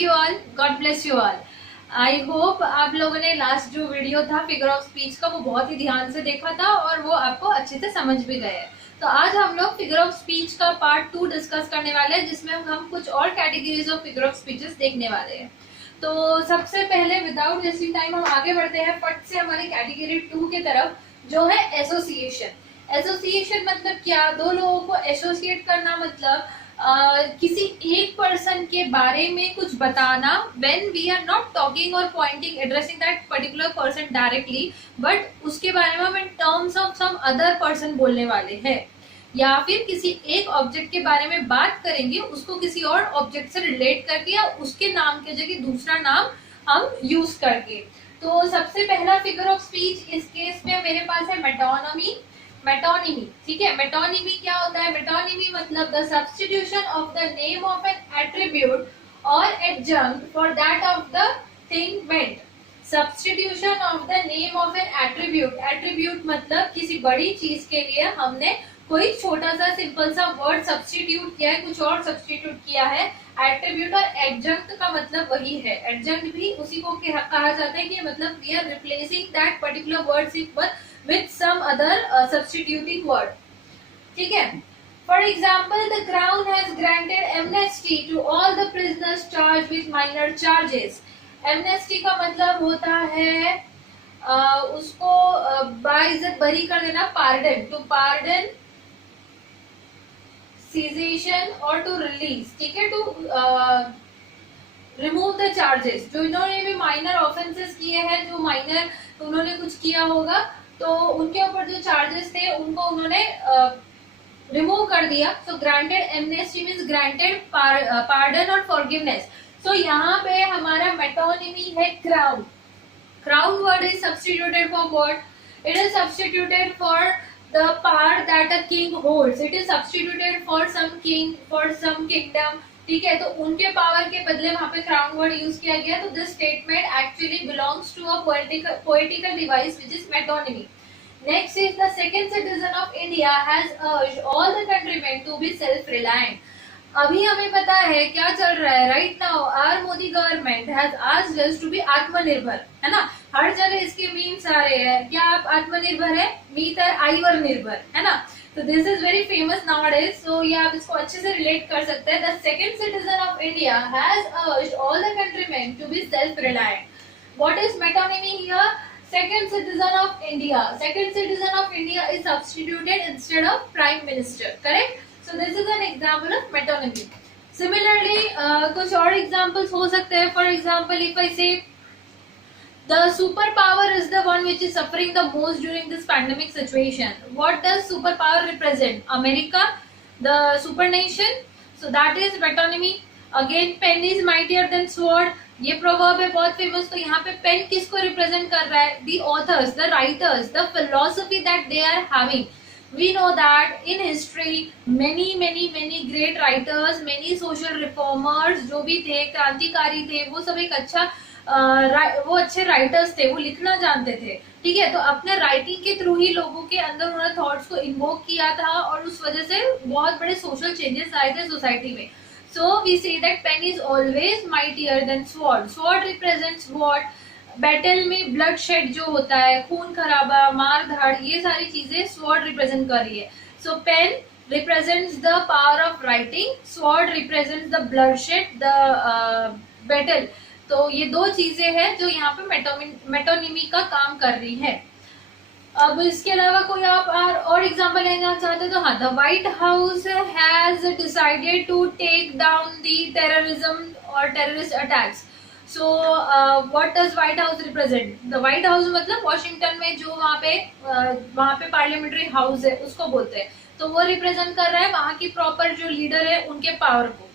you all? God bless you all. I hope आप लोगों ने लास्ट जो वीडियो था फिगर ऑफ स्पीच का वो बहुत ही ध्यान से देखा था और वो आपको अच्छे से समझ भी गए। तो आज हम लोग फिगर ऑफ स्पीच का पार्ट 2 डिस्कस करने वाले हैं, जिसमें हम कुछ और categories of figure of speeches देखने वाले हैं। तो सबसे पहले विदाउट वेस्टिंग टाइम हम आगे बढ़ते हैं फट से हमारी कैटेगरी 2 की तरफ, जो है एसोसिएशन। एसोसिएशन मतलब क्या? दो लोगों को एसोसिएट करना मतलब किसी एक पर्सन के बारे में कुछ बताना, when we are not talking or pointing addressing that particular person directly, but उसके बारे में हम in terms of some other person बोलने वाले हैं, या फिर किसी एक ऑब्जेक्ट के बारे में बात करेंगे उसको किसी और ऑब्जेक्ट से रिलेट करके या उसके नाम के जगह दूसरा नाम हम यूज करके। तो सबसे पहला फिगर ऑफ स्पीच इस केस में मेरे पास है मेटोनिमी। ठीक है, मेटोनिमी क्या होता है? मेटोनिमी मतलब the substitution of the name of an attribute or adjunct for that of the thing meant. Substitution of the name of an attribute. Attribute मतलब किसी बड़ी चीज के लिए हमने कोई छोटा सा सिंपल सा वर्ड सब्स्टिट्यूट किया है, कुछ और सब्स्टिट्यूट किया है। एट्रीब्यूट और एडजंक्ट का मतलब वही है। एडजंक्ट भी उसी को कहा जाता है कि मतलब we are replacing that particular word simple with some other substituting word. ठीक है। For example, the Crown has granted amnesty to all the prisoners charged with minor charges. Amnesty का मतलब होता है उसको बाइज्जत बरी कर देना, pardon, to pardon, cessation और to release। ठीक है, to रिमूव द चार्जेस। जो इन्होंने भी माइनर ऑफेंसेस किए हैं, जो माइनर उन्होंने कुछ किया होगा तो उनके ऊपर जो चार्जेस थे उनको उन्होंने रिमूव कर दिया। So granted amnesty means granted pardon और फॉरगिवनेस। सो यहाँ पे हमारा मेटोनिमी है crown. Crown word is substituted for what? It is substituted for the power that a king holds. It is substituted for some king, for some kingdom. ठीक है, तो उनके power के बदले वहां पे क्राउन वर्ड यूज किया गया। तो this statement actually belongs to a poetical device which is metonymy. Next is the second citizen of India has urged all the countrymen to be self reliant. अभी हमें पता है क्या चल रहा है right now, our Modi government has asked us to be Aatmanirbhar, है ना। हर जगह इसके मीम्स आ रहे हैं, क्या आप आत्मनिर्भर है? मी तर आईवर निर्भर, है ना। तो this is very famous nowadays. So ये आप इसको अच्छे से रिलेट कर सकते हैं। The second citizen of India has urged all the countrymen to be self reliant. What is metonymy here? Second citizen of India. Second citizen of India is substituted instead of prime minister. Correct? So this is an example of metonymy. Similarly, कुछ और examples हो सकते हैं. For example, if I say the superpower is the one which is suffering the most during this pandemic situation. What does superpower represent? America, the super nation. So that is metonymy. Again, pen is mightier than sword. ये proverb है बहुत famous. तो यहाँ पे pen किसको represent कर रहा है? The authors, the writers, the philosophy that they are having. We know that in history many great writers, many social reformers जो भी थे, क्रांतिकारी थे, वो सब एक अच्छा वो अच्छे राइटर्स थे, वो लिखना जानते थे। ठीक है, तो अपने राइटिंग के थ्रू ही लोगों के अंदर उन्होंने थॉट्स को इन्वोक किया था और उस वजह से बहुत बड़े सोशल चेंजेस आए थे सोसाइटी में। So we say that pen is always mightier than sword. Sword represents what? Battle में bloodshed जो होता है, खून खराबा, मार धाड़, ये सारी चीजें sword represent कर रही है। So pen represents the power of writing, sword represents the bloodshed, the battle। तो ये दो चीजें हैं जो यहाँ पे मेटोनिमी का काम कर रही है। अब इसके अलावा कोई आप और एग्जांपल लेना चाहते तो हाँ, the White House has decided to take down the terrorism और terrorist attacks. So what does White House represent? The White House मतलब वॉशिंगटन में जो वहाँ पे पार्लियामेंट्री हाउस है उसको बोलते हैं। तो वो रिप्रेजेंट कर रहा है वहाँ की प्रॉपर जो लीडर है उनके पावर को।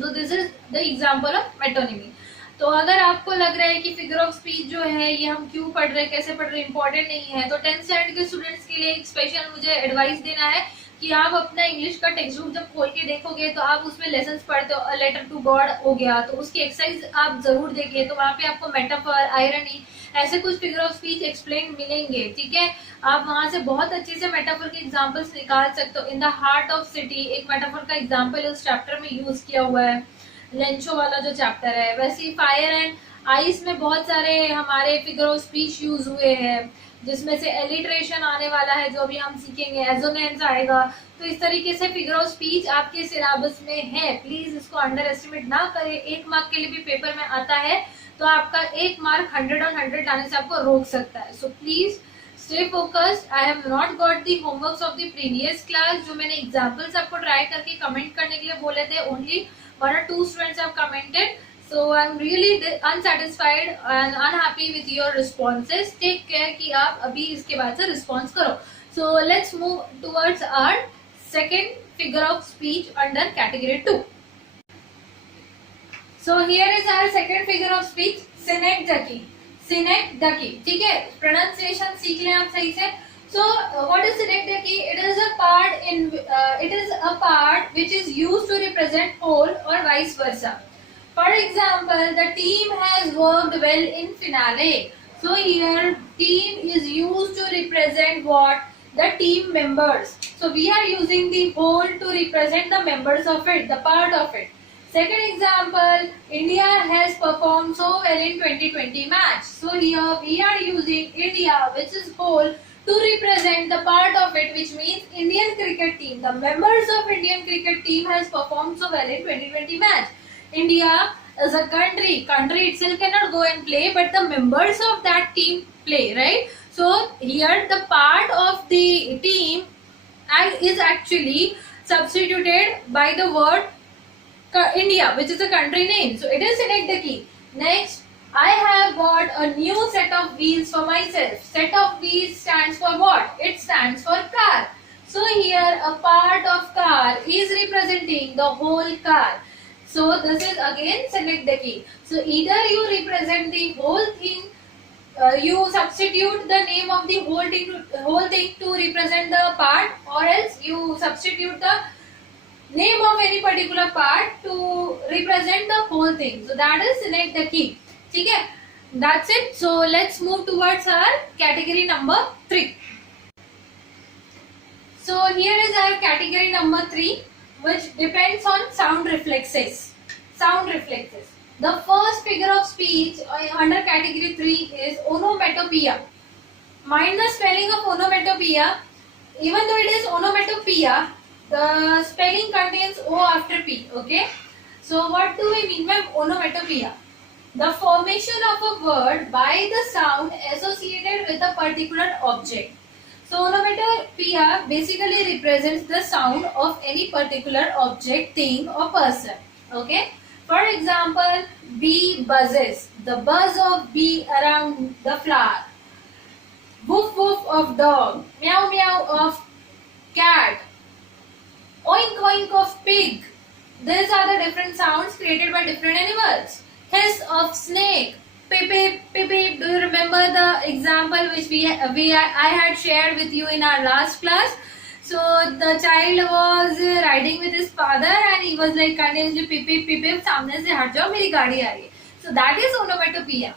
So this is the example of metonymy. तो अगर आपको लग रहा है कि फिगर ऑफ स्पीच जो है ये हम क्यों पढ़ रहे हैं, कैसे पढ़ रहे हैं, इंपॉर्टेंट नहीं है, तो 10th स्टैंडर्ड के स्टूडेंट्स के लिए एक स्पेशल मुझे एडवाइस देना है कि आप अपना इंग्लिश का टेक्स्ट बुक जब खोल के देखोगे तो आप उसमें लेसन्स पढ़ते हो, लेटर टू गॉड हो गया, तो उसकी एक्सरसाइज आप जरूर देखिए। तो वहाँ पे आपको मेटाफर, आयरनी, ऐसे कुछ फिगर ऑफ स्पीच एक्सप्लेन मिलेंगे। ठीक है, आप वहां से बहुत अच्छे से मेटाफर के एग्जांपल्स निकाल सकते हो। In the heart of city एक मेटाफर का एग्जांपल उस चैप्टर में यूज किया हुआ है। लेंचो वाला जो चैप्टर है, वैसे ही फायर एंड आइस में बहुत सारे हमारे फिगर ऑफ स्पीच यूज हुए हैं, जिसमें से एलिट्रेशन आने वाला है जो अभी हम सीखेंगे, एजोनेंस आएगा। तो इस तरीके से फिगर ऑफ स्पीच आपके सिलेबस में है, प्लीज इसको अंडर एस्टिमेट ना करें। 1 मार्क के लिए भी पेपर में आता है तो आपका 1 मार्क 100 on 100 लाने से आपको रोक सकता है। So please stay focused. I have not got the homeworks of the previous class, जो मैंने एग्जाम्पल्स आपको ट्राई करके कमेंट करने के लिए बोले थे, only 1 or 2 students have commented. So I'm really unsatisfied and unhappy with your responses. Take care कि आप अभी इसके बाद से response करो. So let's move towards our second figure of speech under category 2. So here is our second figure of speech, synecdoche. Synecdoche, ठीक है? Pronunciation सीख लें आप सही से. So what is synecdoche? It is a part which is used to represent whole or vice versa. For example, the team has worked well in finale. So here team is used to represent what? The team members. So we are using the whole to represent the members of it, the part of it. Second example, India has performed so well in 2020 match. So here we are using India, which is whole, to represent the part of it, which means Indian cricket team. The members of Indian cricket team has performed so well in 2020 match. India is a country. Country itself cannot go and play, but the members of that team play, right? So here the part of the team is actually substituted by the word India, which is a country name. So it is synecdoche. Next, I have got a new set of wheels for myself. Set of wheels stands for what? It stands for car. So here a part of car is representing the whole car. So this is again synecdoche. So either you represent the whole thing, you substitute the name of the whole thing to represent the part, or else you substitute the name of any particular part to represent the whole thing. So that is synecdoche. ठीक है? That's it. So let's move towards our category number 3. So here is our category number 3, which depends on sound reflexes. Sound reflexes. The first figure of speech under category 3 is onomatopoeia. Mind the spelling of onomatopoeia. Even though it is onomatopoeia, the spelling contains O after P. Okay. So what do we mean by onomatopoeia? The formation of a word by the sound associated with a particular object. So onomatopoeia basically represents the sound of any particular object, thing or person. Okay. For example, bee buzzes. The buzz of bee around the flower. Woof woof of dog. Meow meow of cat. Oink oink of pig. These are the different sounds created by different animals. Hiss of snake. Pip pip pip pip. Do you remember the example which I had shared with you in our last class? So the child was riding with his father and he was like continuously pip pip pip pip. सामने से हट जाओ मेरी गाड़ी आ रही है. So that is onomatopoeia.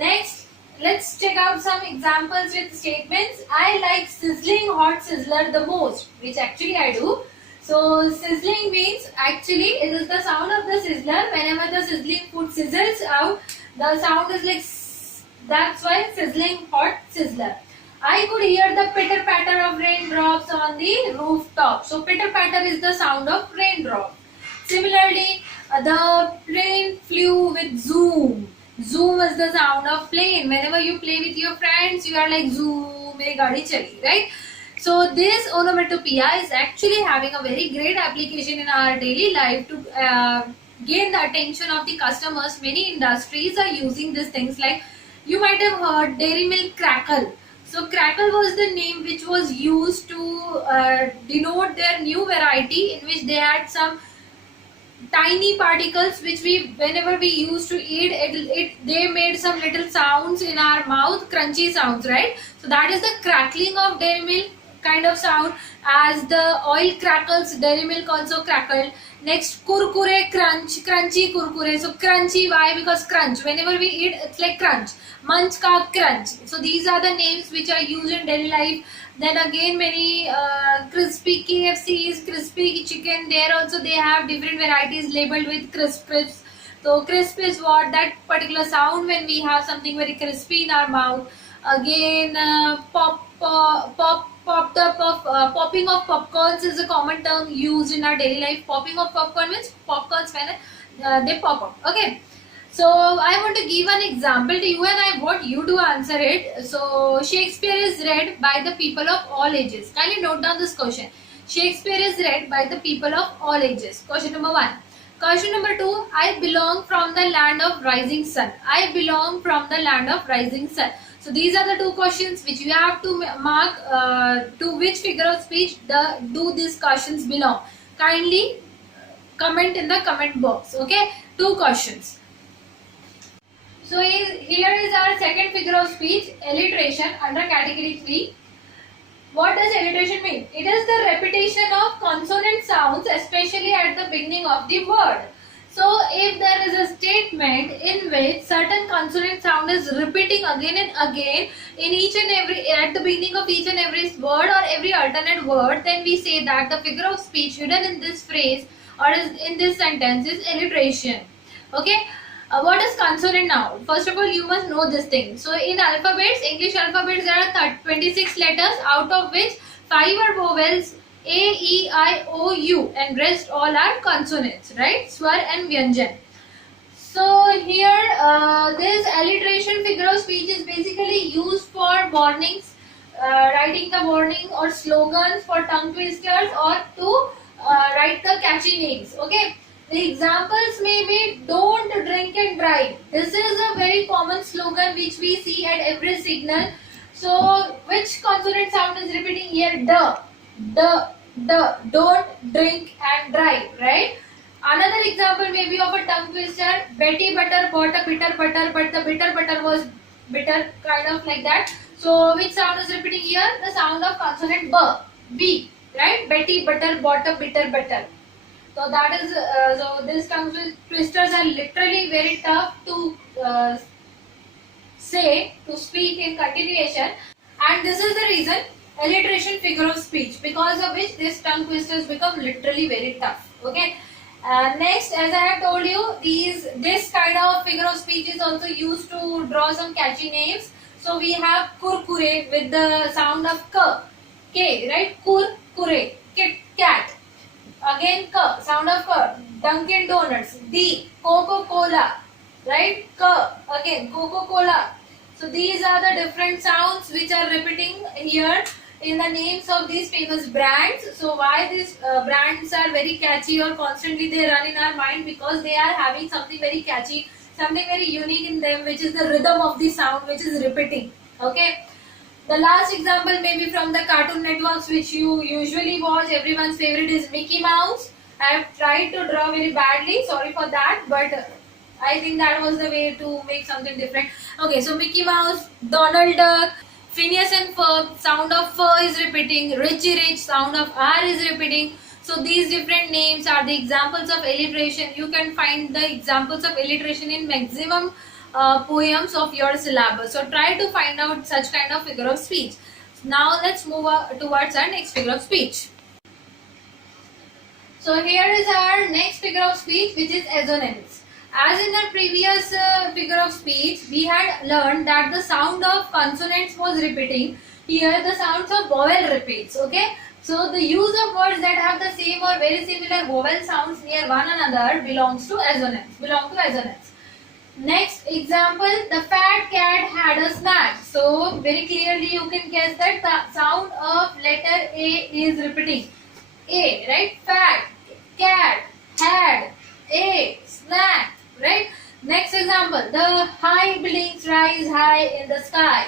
Next, let's check out some examples with statements. I like sizzling hot sizzler the most, which actually I do. So sizzling means actually it is the sound of the sizzler. Whenever the sizzling food sizzles out, the sound is like that's why sizzling hot sizzler. I could hear the pitter patter of raindrops on the rooftop. So pitter patter is the sound of raindrop. Similarly, the plane flew with zoom. Zoom is the sound of plane. Whenever you play with your friends, you are like zoom, मेरी गाड़ी चली, right? So this onomatopoeia is actually having a very great application in our daily life to gain the attention of the customers. Many industries are using these things, like you might have heard Dairy Milk Crackle. So Crackle was the name which was used to denote their new variety, in which they had some tiny particles which whenever we used to eat, they made some little sounds in our mouth, crunchy sounds, right? So that is the crackling of Dairy Milk kind of sound. As the oil crackles, dairy milk also crackled. Next, kurkure, crunch, crunchy kurkure. So crunchy, why? Because crunch, whenever we eat, it's like crunch. Munch ka crunch. So these are the names which are used in daily life. Then again, many crispy KFCs, crispy chicken, there also they have different varieties labeled with crisps. So crisp is what? That particular sound when we have something very crispy in our mouth. Again, popped up of popping of popcorns is a common term used in our daily life. Popping of popcorn means popcorns when they pop up. Okay. So I want to give an example to you and I want you to answer it. So Shakespeare is read by the people of all ages. Kindly note down this question. Shakespeare is read by the people of all ages. Question number 1. Question number 2. I belong from the land of rising sun. I belong from the land of rising sun. So these are the two questions which you have to mark to which figure of speech do these questions belong. Kindly comment in the comment box. Okay. Two questions. So here is our second figure of speech, alliteration under category 3. What does alliteration mean? It is the repetition of consonant sounds, especially at the beginning of the word. So if there is a statement in which certain consonant sound is repeating again and again in each and every at the beginning of each and every word or every alternate word, then we say that the figure of speech hidden in this phrase or in this sentence is alliteration. Okay. What is consonant now? First of all, you must know this thing. So in alphabets, English alphabets, there are 26 letters, out of which 5 are vowels, A, E, I, O, U, and rest all are consonants, right? Swar and Vyanjan. So here, this alliteration figure of speech is basically used for warnings, writing the warning or slogans, for tongue twisters, or to write the catchy names. Okay. The examples may be don't drink and drive. This is a very common slogan which we see at every signal. So which consonant sound is repeating here? The. Don't drink and drive, right? Another example may be of a tongue twister. Betty Butter bought a bitter butter, but the bitter butter was bitter, kind of like that. So which sound is repeating here? The sound of consonant B, right? Betty Butter bought a bitter butter. So that is so these tongue twisters are literally very tough to speak in continuation, and this is the reason alliteration figure of speech, because of which these tongue twisters become literally very tough. Okay. Next, as I have told you, this kind of figure of speech is also used to draw some catchy names. So we have kurkure with the sound of k, right? Kurkure, Kit Kat. Again, sound of Dunkin Donuts. D, Coca-Cola, right? Again, Coca-Cola. So these are the different sounds which are repeating here in the names of these famous brands. So why these brands are very catchy or constantly they run in our mind? Because they are having something very catchy, something very unique in them, which is the rhythm of the sound which is repeating. Okay. The last example may be from the Cartoon Networks which you usually watch. Everyone's favorite is Mickey Mouse. I have tried to draw very badly, sorry for that, but I think that was the way to make something different. Okay, so Mickey Mouse, Donald Duck, Phineas and Ferb, sound of F is repeating, Richie Rich, sound of R is repeating. So these different names are the examples of alliteration. You can find the examples of alliteration in maximum poems of your syllabus. So try to find out such kind of figure of speech. Now let's move towards our next figure of speech. So here is our next figure of speech, which is assonance. As in the previous figure of speech, we had learned that the sound of consonants was repeating. Here the sounds of vowel repeats. Okay. So the use of words that have the same or very similar vowel sounds near one another belongs to assonance. Next example, the fat cat had a snack. So very clearly you can guess that the sound of letter A is repeating. A, right? Fat, cat, had, A, snack, right? Next example, the high buildings rise high in the sky.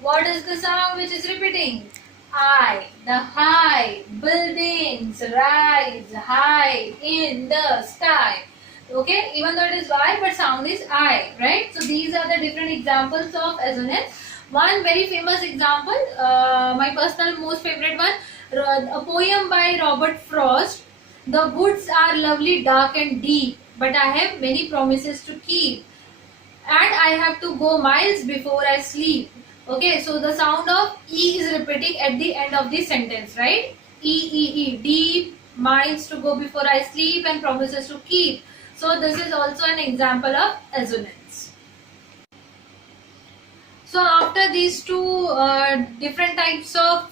What is the sound which is repeating? I. The high buildings rise high in the sky. Okay, even though it is Y, but sound is I, right? So these are the different examples of assonance. One very famous example, my personal most favorite one, a poem by Robert Frost. The woods are lovely, dark and deep, but I have many promises to keep, and I have to go miles before I sleep. Okay, so the sound of E is repeating at the end of the sentence, right? E, E, E, deep, miles to go before I sleep, and promises to keep. So this is also an example of assonance. So after these two different types of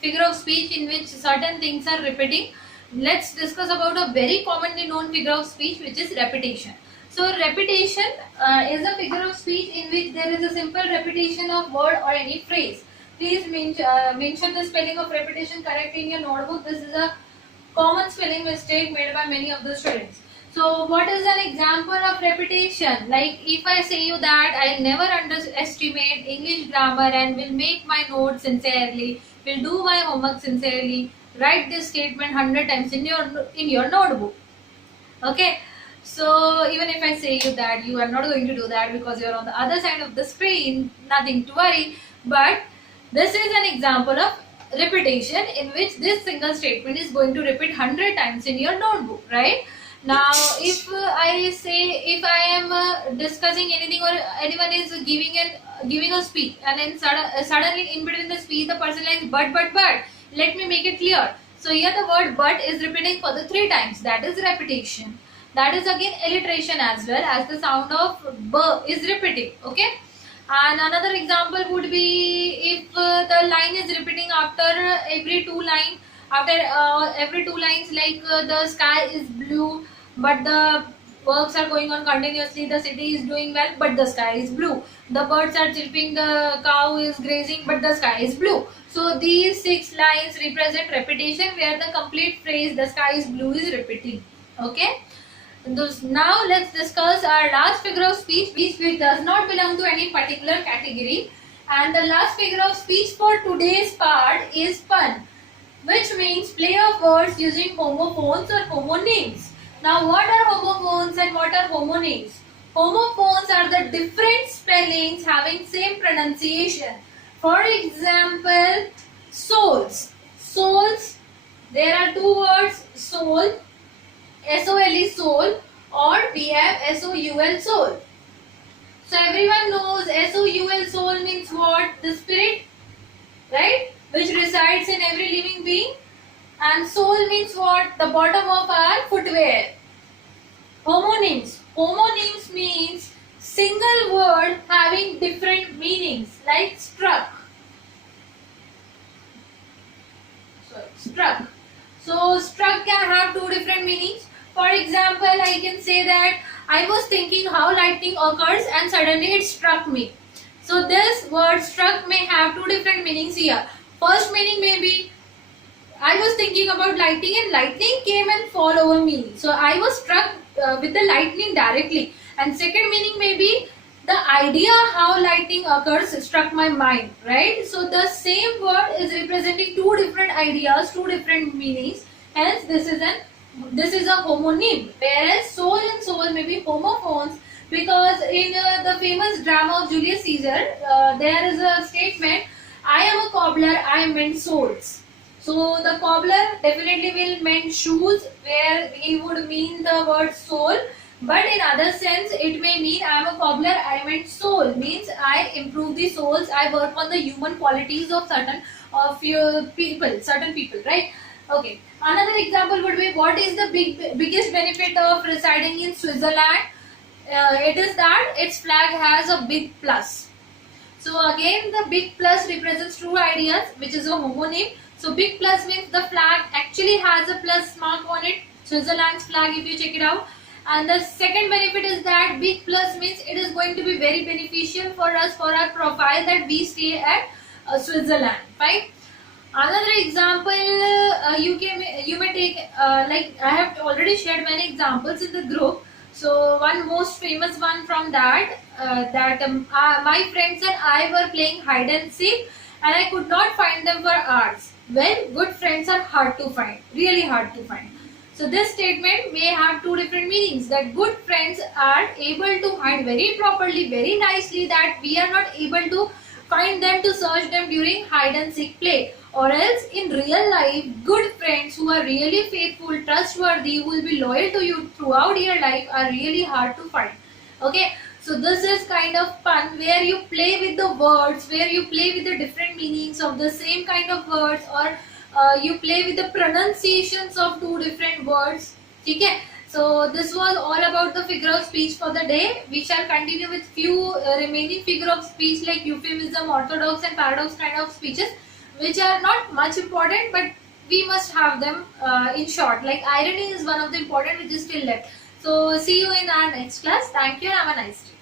figure of speech in which certain things are repeating, let's discuss about a very commonly known figure of speech, which is repetition. So repetition is a figure of speech in which there is a simple repetition of word or any phrase. Please mention the spelling of repetition correctly in your notebook. This is a common spelling mistake made by many of the students. So what is an example of repetition? Like if I say you that I never underestimate English grammar and will make my notes sincerely, will do my homework sincerely, write this statement 100 times in your notebook. Okay. So even if I say you that you are not going to do that because you are on the other side of the screen, nothing to worry. But this is an example of repetition in which this single statement is going to repeat 100 times in your notebook, right? Now if I say, if I am discussing anything or anyone is giving a speech, and then suddenly in between the speech the person like but, let me make it clear. So here the word but is repeating for the 3 times, that is repetition. That is again alliteration as well, as the sound of b is repeating. Okay. And another example would be if the line is repeating after every two lines, like the sky is blue, but the works are going on continuously, the city is doing well, but the sky is blue. The birds are chirping, the cow is grazing, but the sky is blue. So these 6 lines represent repetition, where the complete phrase the sky is blue is repeating. Okay. Now let's discuss our last figure of speech, which does not belong to any particular category. And the last figure of speech for today's part is pun, which means play of words using homophones or homonyms. Now what are homophones and what are homonyms? Homophones are the different spellings having same pronunciation. For example, souls. Souls, there are 2 words, soul, S-O-L-E, soul, or we have S-O-U-L, soul. So everyone knows S-O-U-L, soul means what? The spirit, right? Which resides in every living being. And soul means what? The bottom of our footwear. Homonyms. Homonyms means single word having different meanings, like struck. Struck. So struck can have 2 different meanings. For example, I can say that I was thinking how lightning occurs and suddenly it struck me. So this word struck may have 2 different meanings here. First meaning may be I was thinking about lightning and lightning came and fall over me. So I was struck with the lightning directly. And second meaning may be the idea how lightning occurs struck my mind, right? So the same word is representing 2 different ideas, 2 different meanings. Hence this is a homonym, whereas soul and soul may be homophones, because in the famous drama of Julius Caesar, there is a statement, I am a cobbler, I mend soles. So the cobbler definitely will mend shoes, where he would mean the word soul, but in other sense it may mean I am a cobbler, I mend soul, means I improve the souls, I work on the human qualities of certain people, right? Okay. Another example would be, what is the biggest benefit of residing in Switzerland? It is that its flag has a big plus. So again, the big plus represents 2 ideas, which is a homonym. So big plus means the flag actually has a plus mark on it, Switzerland's flag, if you check it out. And the second benefit is that big plus means it is going to be very beneficial for us, for our profile, that we stay at Switzerland, right? Another example you may take, like I have already shared many examples in the group. So one most famous one from that, my friends and I were playing hide and seek and I could not find them for hours. Well, good friends are hard to find, really hard to find. So this statement may have 2 different meanings, that good friends are able to hide very properly, very nicely, that we are not able to find them to search them during hide and seek play. Or else in real life, good friends who are really faithful, trustworthy, who will be loyal to you throughout your life are really hard to find. Okay, so this is kind of fun where you play with the words, where you play with the different meanings of the same kind of words, or you play with the pronunciations of two different words. Okay, so this was all about the figure of speech for the day. We shall continue with few remaining figure of speech like euphemism, orthodox and paradox kind of speeches, which are not much important, but we must have them in short. Like irony is one of the important which is still left. So see you in our next class. Thank you and have a nice day.